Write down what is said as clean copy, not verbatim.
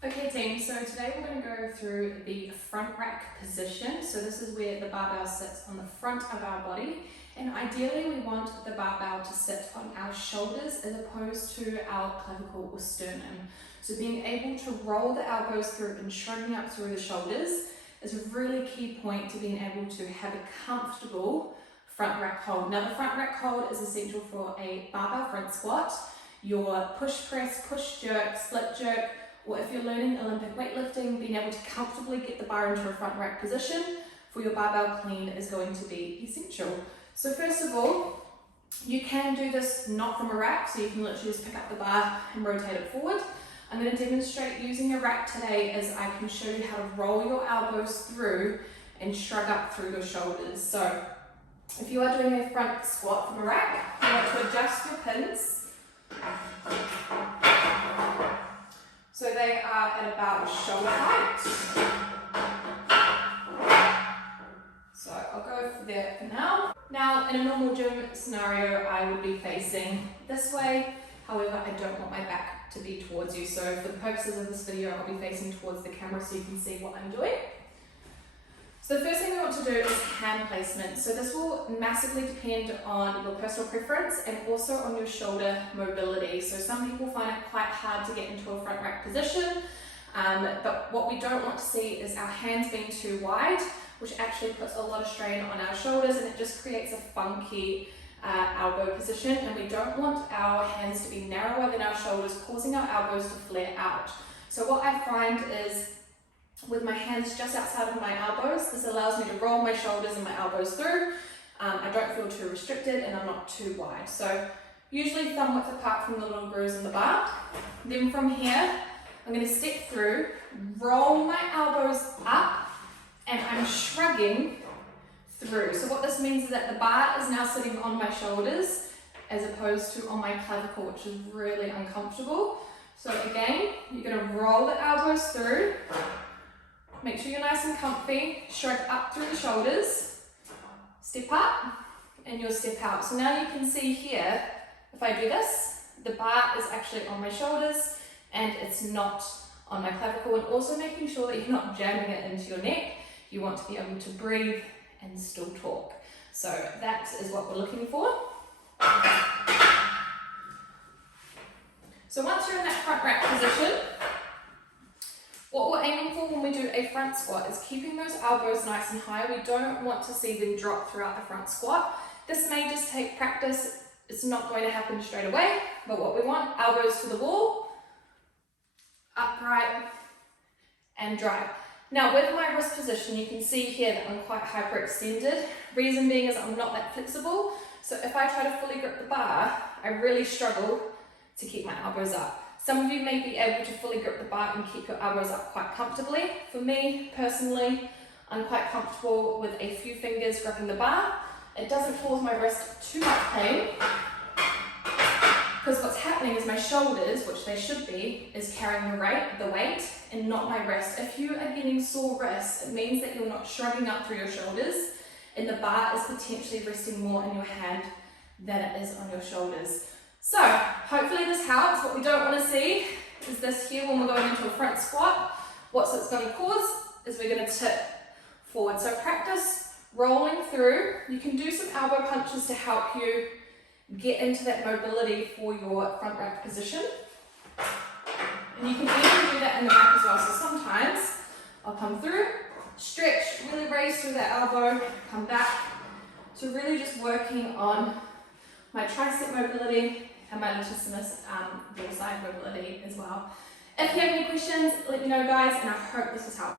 Okay team, so today we're going to go through the front rack position. So this is where the barbell sits on the front of our body, and ideally we want the barbell to sit on our shoulders as opposed to our clavicle or sternum. So being able to roll the elbows through and shrugging up through the shoulders is a really key point to being able to have a comfortable front rack hold. Now the front rack hold is essential for a barbell front squat, your push press, push jerk, split jerk, or if you're learning Olympic weightlifting, being able to comfortably get the bar into a front rack position for your barbell clean is going to be essential. So first of all, you can do this not from a rack, so you can literally just pick up the bar and rotate it forward. I'm going to demonstrate using a rack today as I can show you how to roll your elbows through and shrug up through your shoulders. So if you are doing a front squat from a rack, you want to adjust your pins. So they are at about shoulder height. So I'll go for that for now. Now in a normal gym scenario, I would be facing this way. However, I don't want my back to be towards you. So for the purposes of this video, I'll be facing towards the camera so you can see what I'm doing. So the first thing we want to do is hand placement. So this will massively depend on your personal preference and also on your shoulder mobility. So some people find it quite hard to get into a front rack position, but what we don't want to see is our hands being too wide, which actually puts a lot of strain on our shoulders and it just creates a funky elbow position, and we don't want our hands to be narrower than our shoulders, causing our elbows to flare out. So what I find is with my hands just outside of my elbows, this allows me to roll my shoulders and my elbows through. I don't feel too restricted and I'm not too wide. So usually thumb width apart from the little grooves in the bar. Then from here, I'm going to step through, roll my elbows up, and I'm shrugging through. So what this means is that the bar is now sitting on my shoulders as opposed to on my clavicle, which is really uncomfortable. So again, you're going to roll the elbows through. Make sure you're nice and comfy, shrug up through the shoulders, step up, and you'll step out. So now you can see here, if I do this, the bar is actually on my shoulders and it's not on my clavicle, and also making sure that you're not jamming it into your neck. You want to be able to breathe and still talk. So that is what we're looking for. So once you're in that front rack position, what we're aiming for when we do a front squat is keeping those elbows nice and high. We don't want to see them drop throughout the front squat. This may just take practice. It's not going to happen straight away, but what we want, elbows to the wall, upright, and drive. Now with my wrist position, you can see here that I'm quite hyperextended. Reason being is I'm not that flexible. So if I try to fully grip the bar, I really struggle to keep my elbows up. Some of you may be able to fully grip the bar and keep your elbows up quite comfortably. For me, personally, I'm quite comfortable with a few fingers gripping the bar. It doesn't cause my wrist too much pain, because what's happening is my shoulders, which they should be, is carrying the weight and not my wrist. If you are getting sore wrists, it means that you're not shrugging up through your shoulders and the bar is potentially resting more in your hand than it is on your shoulders. So hopefully this helps. What we don't want to see is this here when we're going into a front squat. What it's going to cause is we're going to tip forward. So practice rolling through. You can do some elbow punches to help you get into that mobility for your front rack position. And you can even do that in the back as well. So sometimes I'll come through, stretch, really raise through that elbow, come back. So really just working on my tricep mobility and my latissimus dorsal mobility as well. If you have any questions, let me know guys, and I hope this has helped.